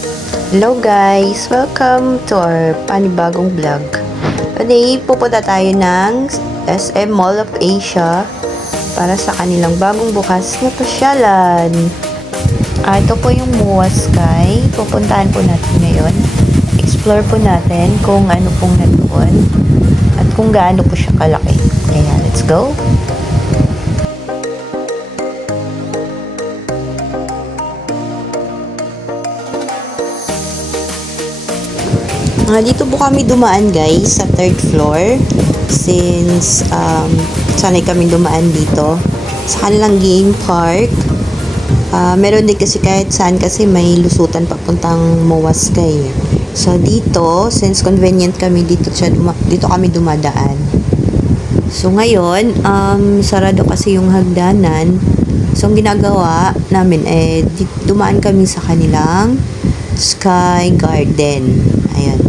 Hello guys! Welcome to our panibagong vlog. Today, pupunta tayo ng SM Mall of Asia para sa kanilang bagong bukas na pasyalan. Ito po yung MOA Sky. Pupuntahan po natin ngayon. Explore po natin kung ano pong nandoon at kung gaano po siya kalaki. Kaya, let's go! Dito po kami dumaan guys sa 3rd floor since sanay kami dumaan dito sa kanilang game park. Meron din kasi kahit saan kasi may lusutan papuntang MOA Sky. So dito, since convenient kami dito kami dumadaan. So ngayon, sarado kasi yung hagdanan. So ang ginagawa namin dumaan kami sa kanilang Sky Garden. Ayan.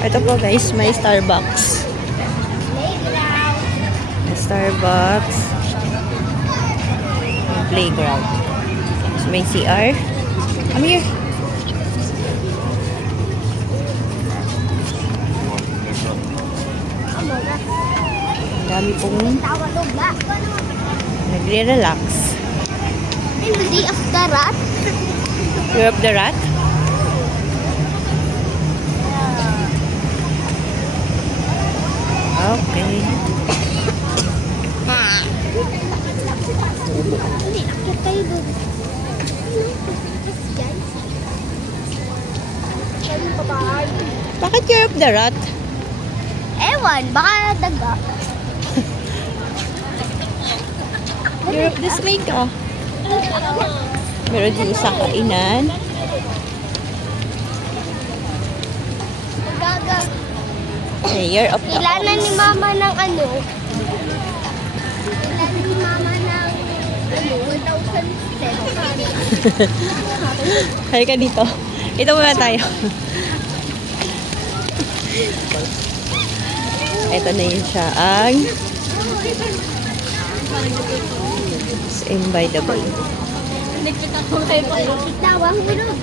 Ito po guys, may Starbucks. Starbucks. May playground. So, may CR. Come here. Dami pong nagre-relax. Day of the Rat? Year of the Rat? Okay. Hindi, nakit kayo doon. Bakit Year of the Rat? Ewan, baka daga. Year of the Snake, oh. Meron din isang kainan. Gaga. Year of the Ilanan Ox. ni Mama ng ano? Ilanan ni Mama ng 1,000 steps. Hay ka dito. Ito muna tayo. Ito na yun siya ang SM by the Bay. Tawang bilog.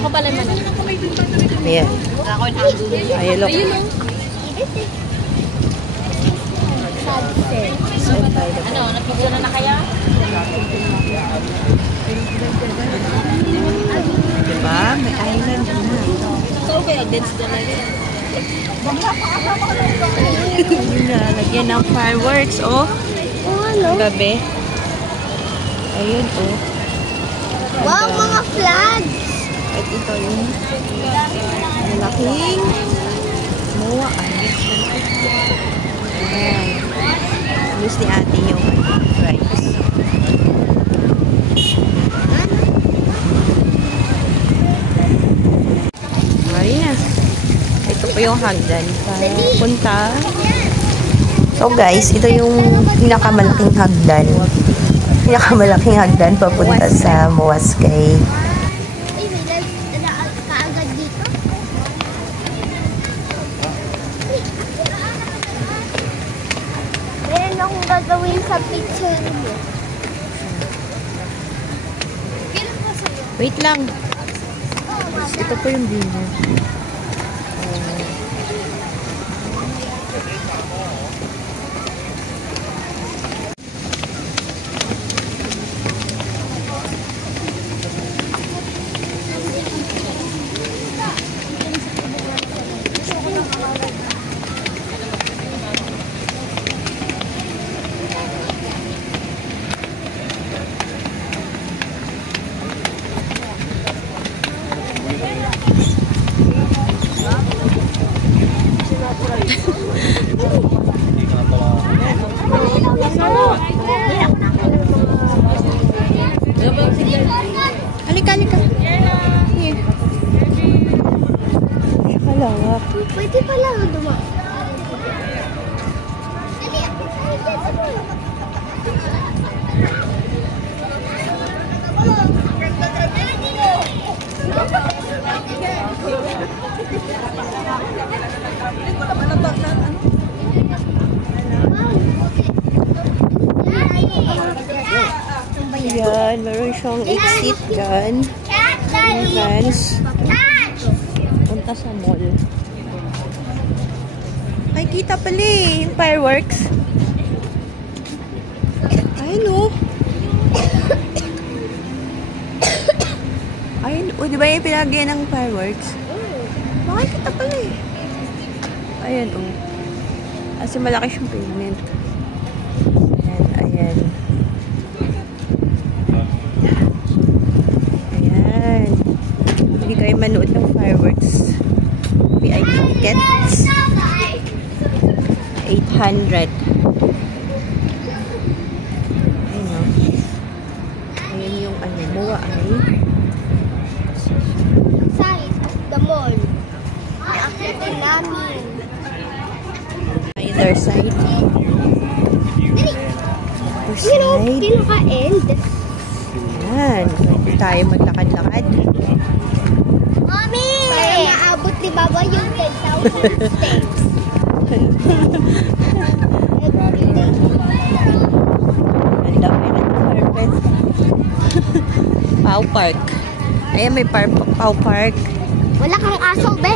Ako pala man. Ayan. Ayan, look. SM by the Bay. Napigyan na kaya? Diba? May island na. So, kaya dance na lang. Yun na. Lagyan ng fireworks, oh. Ano? Gabi. Ayun, oh. Wow, mga flags! At ito yung malaking MOA. Ayan. Gusto ni ate yung rice. Ayun na. Ito po yung hagdan para punta. So guys, ito yung pinakamalaking hagdan. Pinakamalaking hagdan papunta sa MOA Sky. Ay, may kaagad dito. Meron akong gagawin sa picture mo. Wait lang. Ito po yung dinner. dyan. Meron siyang exit dyan. Entrance. Punta sa mall. Ay, kita pala eh. Yung fireworks. Ayun o. Ayun o. Di ba yung pinagyan ng fireworks? Makikita pala eh. Ayan o. Kasi malaki siyang pavement. Ayan. Ayan. Hindi kayo manood ng fireworks. VIP tickets. 800. Ayan o. Ayan yung ano. Muwa ay. Side of the mall. Nakakita namin. Either side. Other side. Pinaka-end. Ayan. Pwede tayo maglakad-lakad. Mommy! Para maabot ni Baba yung 10,000 steps. Ang dami ng carpet. Pau Park. Ayan, may Pau Park. Wala kang aso, be.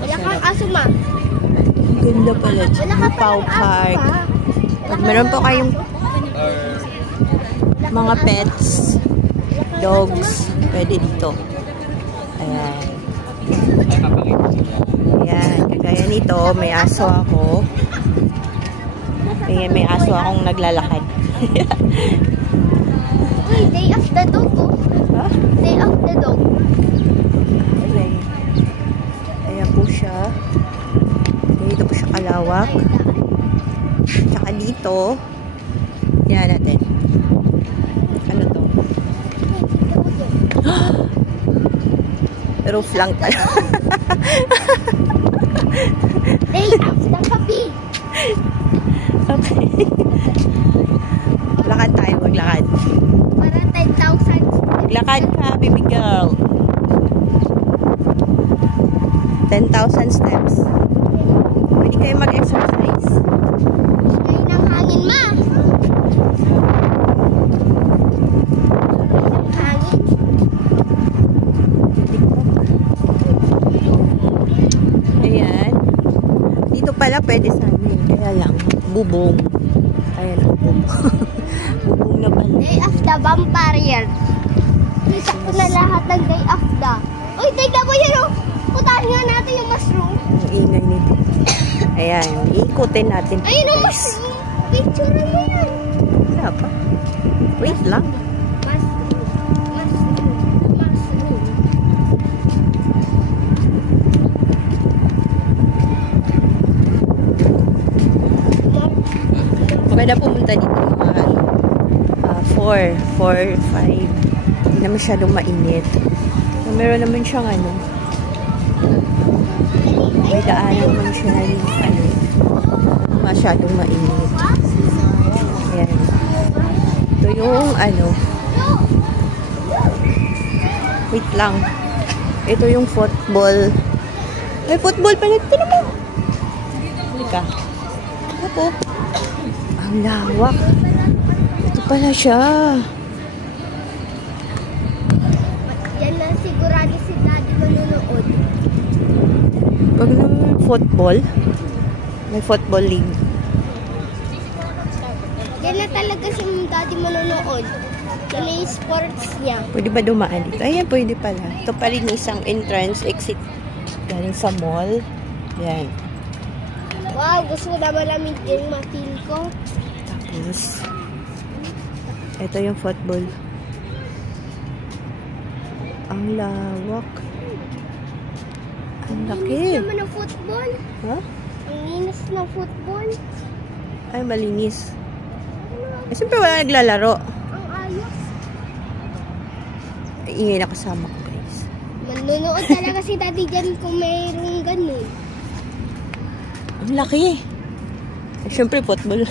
Wala kang aso, ma. Ang ganda pala dyan. Wala ka Pau palang aso, Park. pa. Pag meron po kayong mga pets, dogs, pwede dito. Ayan. Ayan. Kagaya nito, may aso ako. Ayan, may aso akong naglalakad. Uy, day of the dog, oh. Ha? Day of the dog. Ayan. Ayan po siya. Dito po siya kalawak. Tsaka dito, yan natin. Ano to? Roof lang pala. Day of the puppy. Okay. Lakad tayo, maglakad. Para 10,000. Maglakad ka, baby girl. 10,000 steps. Pwede kayo mag-exercise. Kayo ng hangin, ma. Hangin. Ayan. Dito pala pwede sa amin. Kaya lang, bubong. Ayan, bubong. Bubong na pala. Day of the vampire. Kita ko na lahat ng day of the. Uy, tignan mo yun, oh. Putahin nga natin yung mushroom. Ang ingay nito. Ayan, iikutin natin. Ayun ang guys. mushroom. Picture mo yan. Wala pa. Wait lang. Mushroom. Mushroom. Maganda pumunta dito mga 4, 5. Hindi na masyadong mainit. So, meron naman siyang ano. May daanan naman siya ano. Masyadong mainit. Ayan. Ito yung ano. Wait lang. Ito yung football. May football pa nito naman. Halika. Ano po? Ang lawak. Ito pala siya. Yan na sigurado si Daddy manonood. Pag ng football, may football league. Yan na talaga si Daddy manonood. Yan na yung sports niya. Pwede ba dumaan dito? Ayan, pwede pala. Ito pa rin isang entrance, exit galing sa mall. Yan. Wow, gusto ko na malamig yung matil ko. Tapos, ito yung football. Ang lawak. Ang laki. Linis naman ng football. Ha? Ang linis ng football. Ay, malinis. Eh, siyempre wala naglalaro. Ang ayos. Ay, ingay na kasama ko, guys. Manunood talaga si Daddy dyan kung mayroong ganun. Ang laki. Eh, siyempre, football.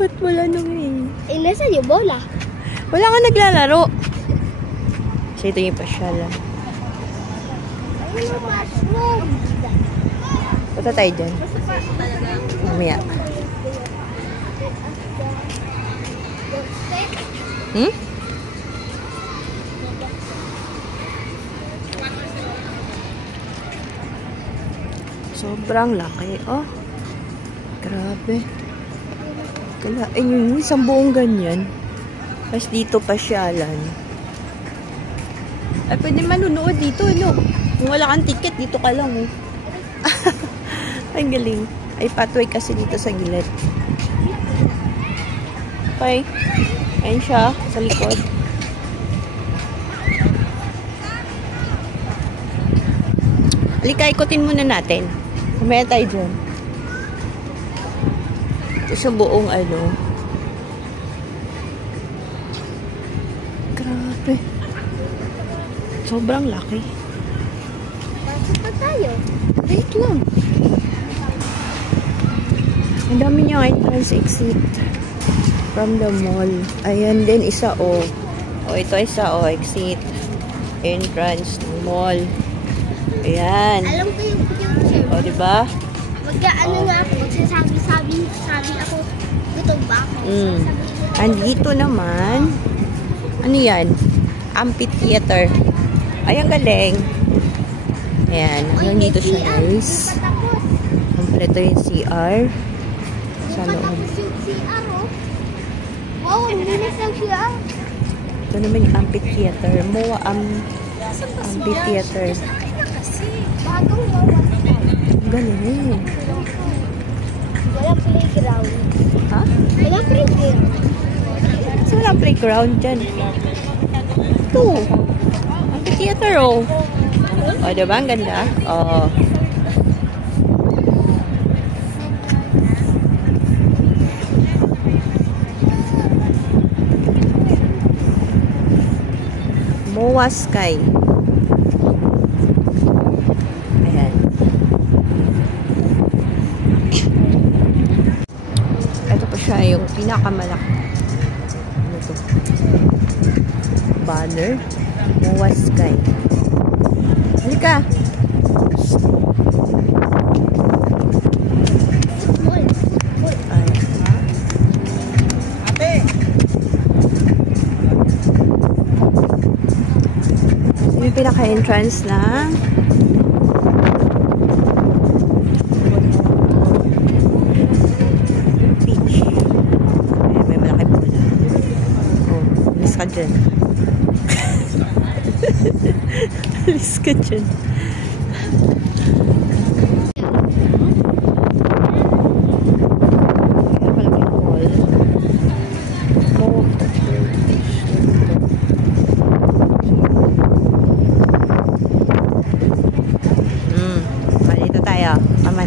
Football ano eh. Eh, nasa yung bola? Wala nga naglalaro. So, ito yung pasyalan. Ayun ang mushroom. Punta tayo dyan. Mamaya. Hmm? Sobrang laki. Oh. Grabe. Kalain yun. Isang buong ganyan. Tapos dito pasyalan. Ay, pwede manunood dito, no? Kung wala kang ticket, dito ka lang, oh. Ang galing. Ay, pathway kasi dito sa gilid. Okay. Ayun siya, sa likod. Halika, ikutin muna natin. Kumaya tayo dyan. Ito sa buong ano. Grabe. Sobrang laki. Pasok pa tayo. Wait lang. Ang dami niya entrance exit from the mall. Ayan din isa o. O ito isa o exit. Entrance ng mall. Ayan. Alam ko yung future. O diba? Magkaano nga ako, magsasabi ako, gutom ba ako? Andito naman, ano yan? Amphitheater. Ay, ang galing. Ayan, hanggang dito siya, guys. Kompleto yung CR. Sa loob. Tapos yung CR, oh. Wow, ang linis ng CR. Ito naman yung amphitheater. MOA amphitheater. Bagong wawas. Ang galing. Walang playground. Ha? Walang playground. Kasi walang playground dyan. Ito. Amphitheater, oh. O, diba? Ang ganda. Oh. MOA Sky. Ayan. Ito pa siya yung pinakamalaki. Ano to? Banner. MOA Sky. Halika. Mall. Ay. Yung pinaka-entrance na beach. Ayan, may malaki bola. Oh, alis ka dyan. Alis ka dyan. Ayan, malaki pool. Oh, dito tayo. Aman.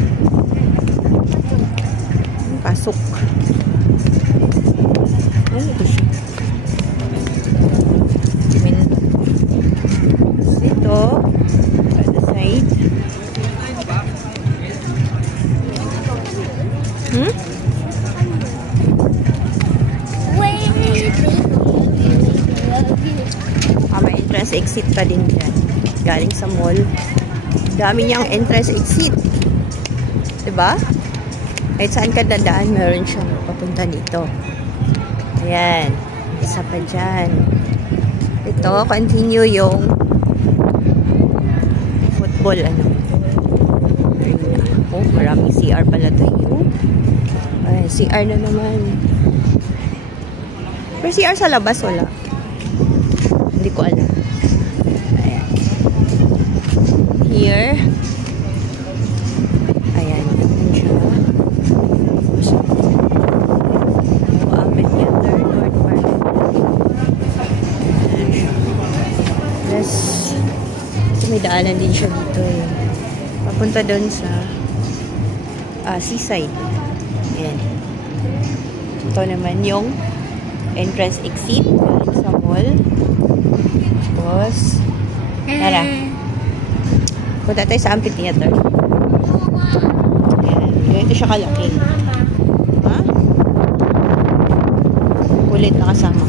Pasok. Ayan, ito siya. Ito. Other side. Wait. May entrance exit pa din dyan. Galing sa mall. Dami niyang entrance exit. Diba? Kahit saan ka dadaan, meron siyang papunta dito. Ayan. Isa pa dyan. Ito, continue yung football, ano. Oh, maraming CR pala tayo. Ayan, CR na naman. Pero CR sa labas, wala. Hindi ko alam. Ayan. Here. Ayan. Ayan siya. Amphitheater, North Park. Ayan siya. Plus, may daanan din siya dito eh. Papunta doon sa seaside. Ayan. Ito naman yung entrance exit sa mall. Tapos, tara. Punta tayo sa amphitheater. Ayan. Ganito siya kalaki. Ha? Kulit na kasama.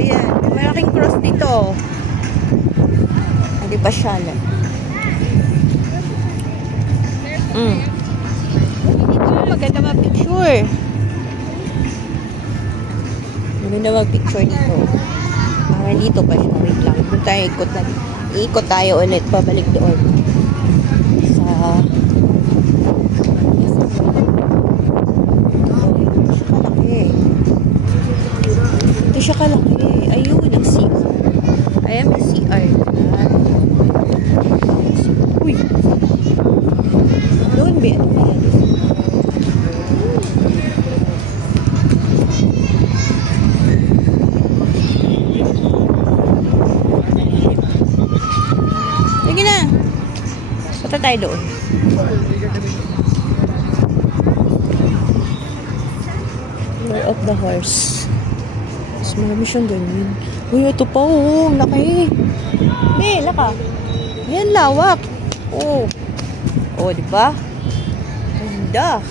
Ayan. May malaking cross dito. Hindi pa siya lang. picture. Maganda mag-picture dito. Dito pa siya. Wait lang. Doon tayo ikot na. Iikot tayo ulit. Pabalik doon. Sa... Ito siya kalaki. Ayun, ang CR. Ayan, may CR. Uy! Doon, ba? Sige na. Punta tayo doon. Floor of the horse. Mas marami siyang ganyan. Uy, ito pa oh. Laki. Laka. Ayan, lawak. Oh. Oh, diba? Ganda.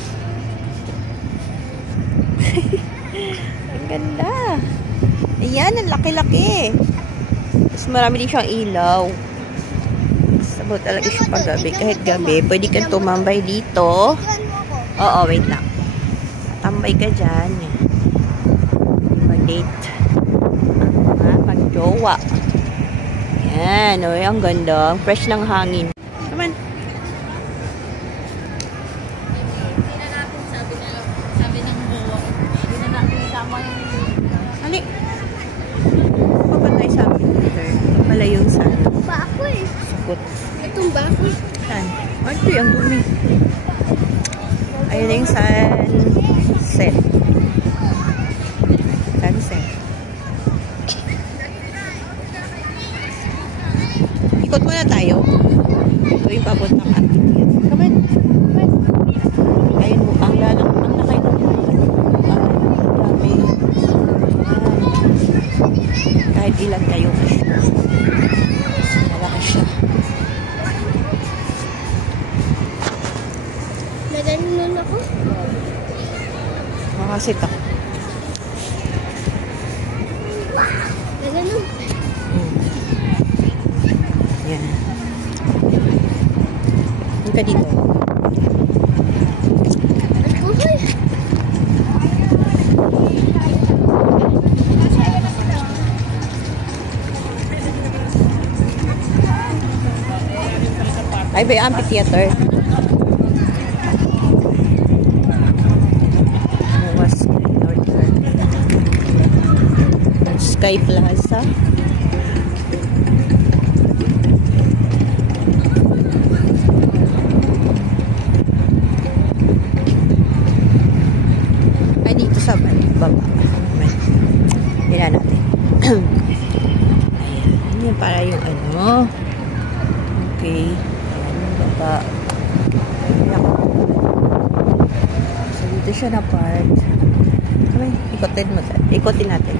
Ang ganda. Ayan, ang laki-laki. Mas marami din siyang ilaw. Sabot talaga siya paggabi. Kahit gabi, pwede kang tumambay dito. Oo, wait lang. Tambay ka dyan. Mag-date. Mag-jowa. Yan. O, ang ganda. Ang fresh ng hangin. Come on. Sabi ng buwa. Hindi na natin itama yung... Hali. Kapag tayo sa amin dito. Pala yung sa... Bako eh. Sukot. Itong bako. Saan? Ito yung dumi. Ayun na yung sunset. Sunset. Ikot muna tayo. Ito yung papuntang atin. Come on. Come on. Ayun mo. Ang nakay ng dami. Kahit ilan kayo. Malaki siya. Naganon ako. Makasit ako. Naganon. Yan. Huwag ka dito. Okay. Ay, ba yung amphitheater? Sky Plaza. Ay, dito sa baba. Tingnan natin. Ayan. Yan para yung ano. Okay. Ayan, baba. So, dito siya na part. Okay, ikotin natin.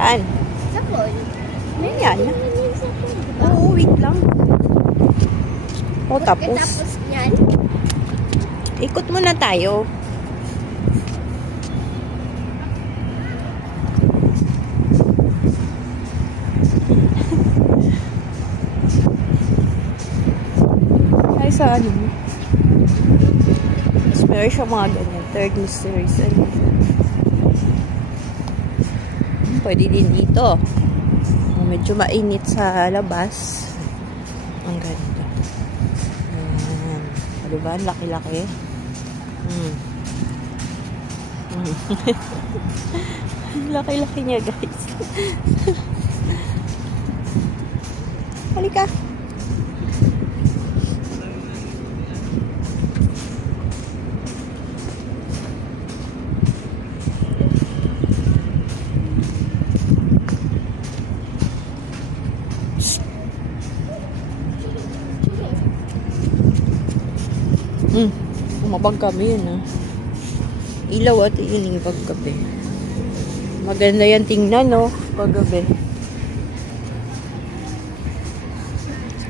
Saan? Sa pool. Ayan. Oo, wait lang. O, tapos. Tapos yan. Ikot muna tayo. Ay, sa ano? Mas meron siya mga ganyan. Third mysteries. Pwede din dito. Medyo mainit sa labas. Ang ganda. Ayan. Diba? Laki-laki. Laki-laki niya, guys. Halika. Umabag kami yun ilaw at inibag gabi. Maganda yan tingnan pag gabi.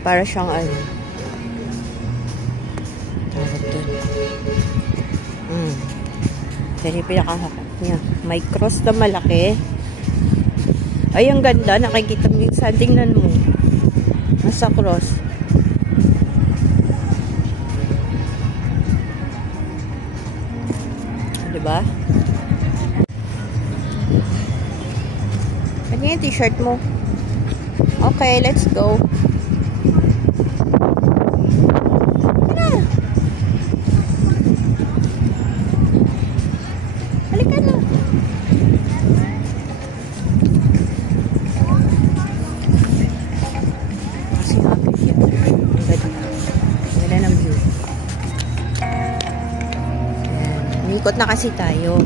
Para siyang ano tawag dun. Yan yung pinakahakap niya. May cross na malaki. Ay, ang ganda. Nakikita mo yung sand. Tingnan mo. Nasa cross. diba? Ano yung t-shirt mo? Okay, let's go. Halika na. Kasi happy siya. Ganda ng view. Ikot na kasi tayo.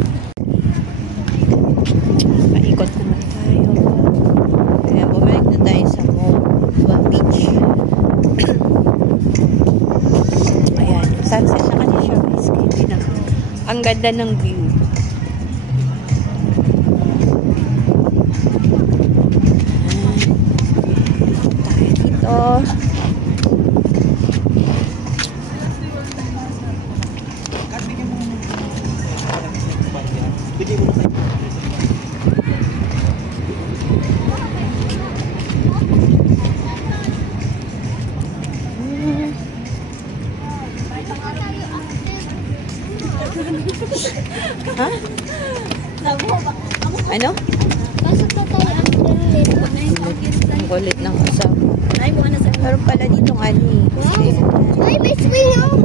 Paikot naman tayo. Kaya bumalik na tayo sa beach. Ayan. Sunset na kasi siya. Ang ganda ng view. Tayo dito. Ha? Ano? Pasok na tayo after nito. Ang kulit ng kasama. Meron pala ditong ano eh. Ay, may swing oh!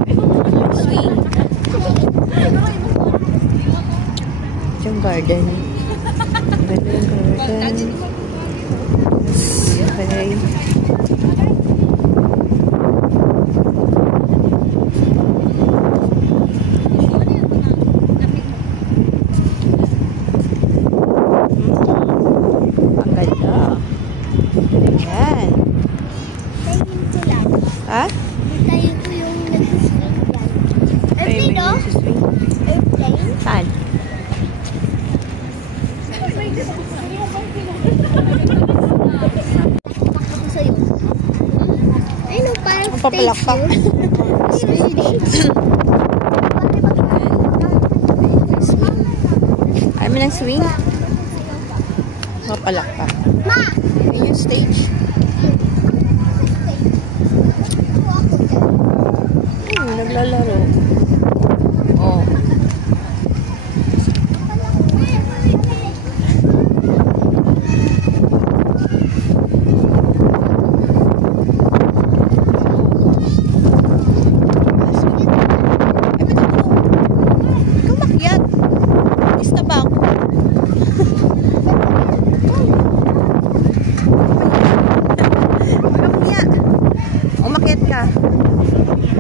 Swing. Yung garden. Ganda yung garden. Okay. Ang ganda. Ayan. Tayo sila. Ha? Tayo po yung nag-swing yan. Airplane no? Swing. Airplane? Saan? Ako sa'yo. Ayun o, parang Ang papalakpak. stage. Ayaw mo ng swing? Papalakpak. Ma! Ayun yung stage. Naglalaro. Oh. Ikaw makyat. Lista ba ako? Umakyat ka.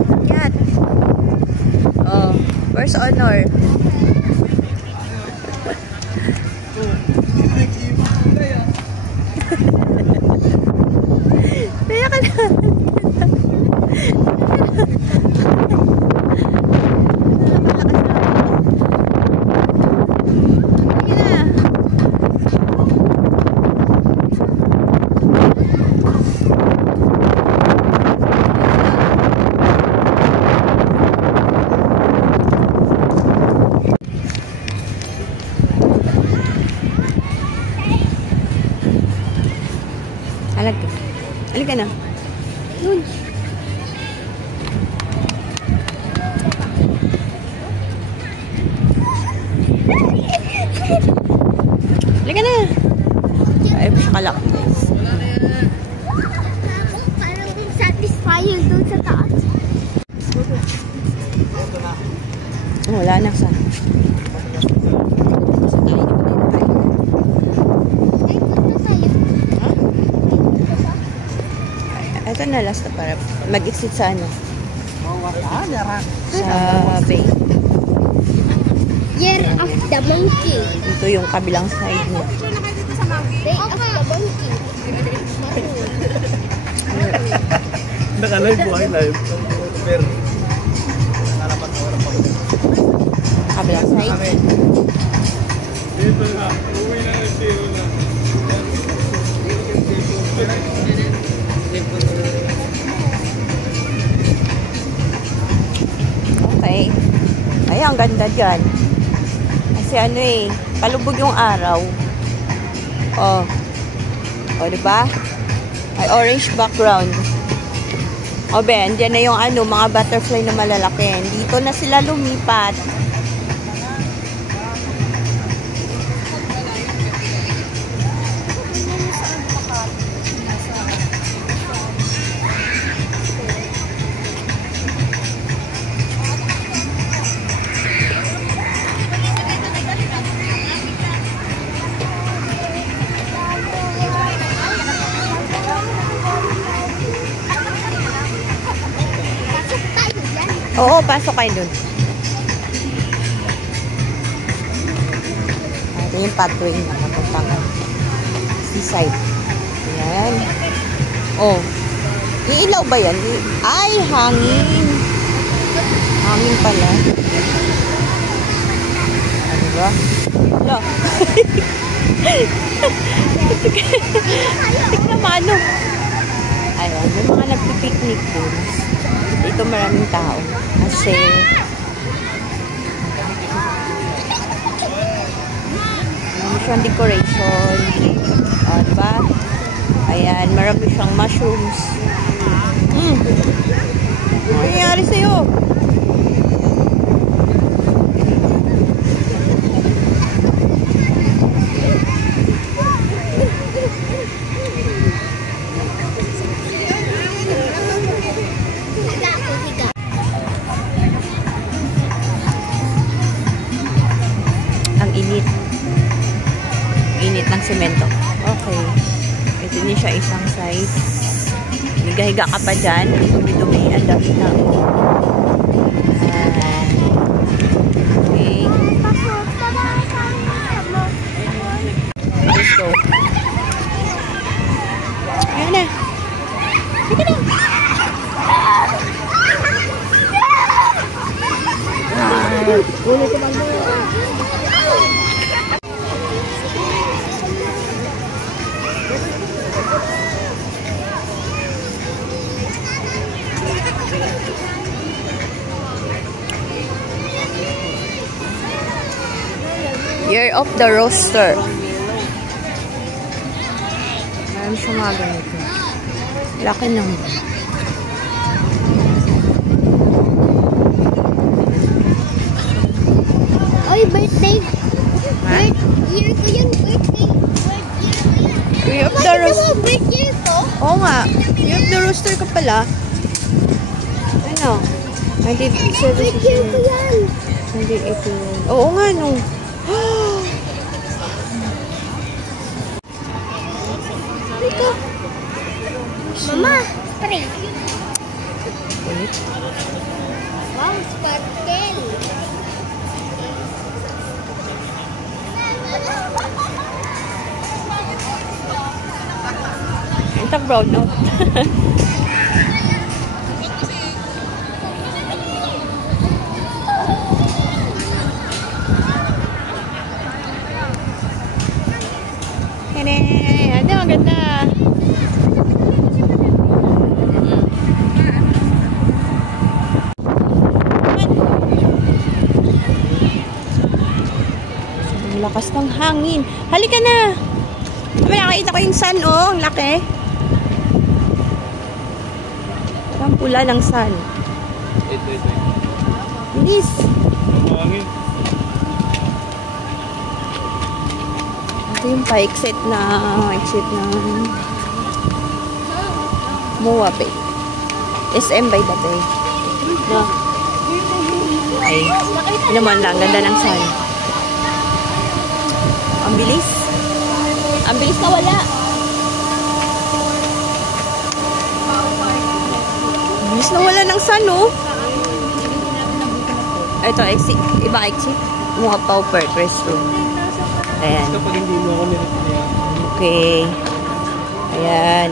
Umakyat. Oh, first honor. Kaya ka na. Halika na. Yun. Halika na. Ay, siya guys. Parang satisfying doon sa taas. Wala na sa. Ito na last na para mag-exit sa ano. Sa bay. Year of the Monkey. Ito yung kabilang side mo. Day of the Monkey. Naka-live buhay live. Pero Kabilang side. dito na. Uwi na yung zero na. Okay. Ay, ang ganda dyan. Kasi ano eh, palubog yung araw. Oh. O, diba? May orange background. O, Ben, dyan na yung ano, mga butterfly na malalaki. Dito na sila lumipat. Oo, pasok kayo dun. Ito yung pathway na papuntang seaside. Ayan. Oh. Iilaw ba yan? Ay, hangin. Hangin pala. Ano ba? Wala. Tignan mo ano. Ayan, may mga nagpipiknik dun. Dito maraming tao. Kasi marami siyang decoration. O, diba? Ayan, marami siyang mushrooms. Ano nangyari sa'yo? Ang init. Init ng semento. Okay. Ito din siya isang side. Higa-higa ka pa dyan. Dumi-dumi. Ang dami na. Okay. Let's go. Ayan na. Sige na. Ulit naman mo. Year of the Rooster. Marami siya mga ganito. Laki naman. Oy, birthday. Ha? Year ko yun, birthday. Year of the Rooster. Birthday ko? Oo nga. Year of the Rooster ka pala. Ano? Birthday ko yan. 1981. Oo nga, no. Ito. Mama, spray. Ulit. Wow, sparkle. Ito brown, no? Ate, maganda. Ang lakas ng hangin. Halika na. May nakita ko yung sun, oh. Ang laki. Ang pula ng sun. Ito. Bilis. Hangin. Ito yung pa-exit na MOA Bay. SM by the Bay. No? Ay, yun naman lang. Ganda ng sun. Ang bilis. Ang bilis na wala. Ang bilis na wala ng sun, oh. Ito, exit. Iba exit. Mga pauper, restroom. Ayan. Kapag hindi mo ako nilipin. Okay. Ayan.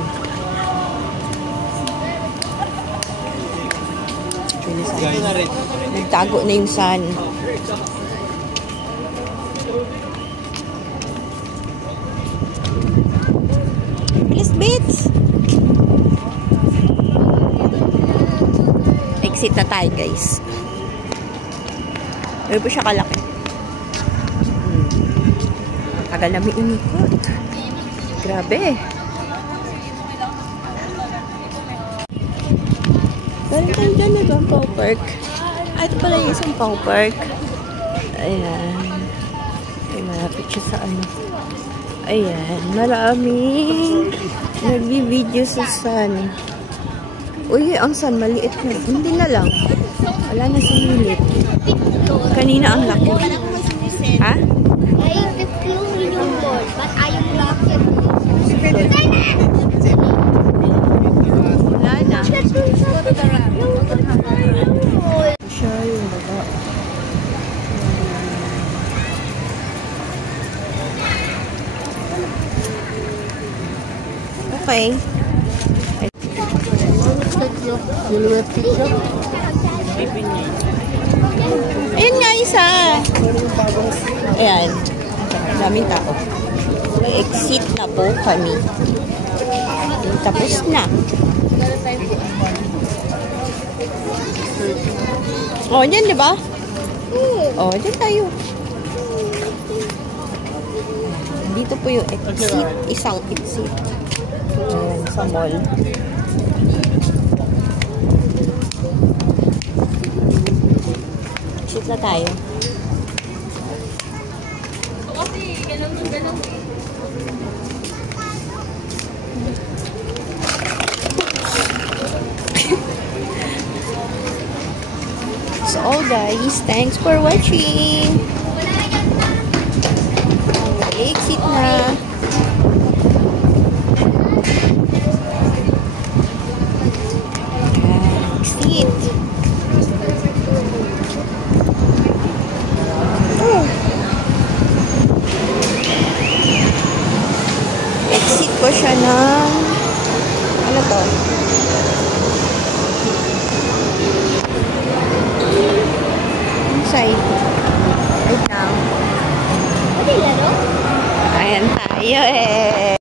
Ito na rin. Nagtago na yung sun. Bilis, bits! Exit na tayo, guys. Ano po siya kalaki? Tagal na may inikot. Grabe. Meron tayo dyan na doon, Pau Park. Ito pala yung isang Pau Park. Ayan. Ay, malapit siya sa ano. Ayan. Maraming nagbi-video sa sun. Uy, ang sun maliit na. Hindi na lang. Wala na sa lilit. Kanina ang laki. Ha? Ayaw i-flow yung ball, but ayaw rocket. Wala na. Okay. Silhouette picture. Ayun nga isa. Ayan. Daming tao. Exit na po kami. Tapos na. Oh, dyan, di ba? Oh, dyan tayo. Dito po yung exit. Isang exit. Ayan, sa mall. Exit na tayo. Kasi, ganun. So, guys, thanks for watching. Exit na. Exit. Exit ko siya ng ano to? Inside. Wait lang. Ano yung laro? Ayan tayo eh.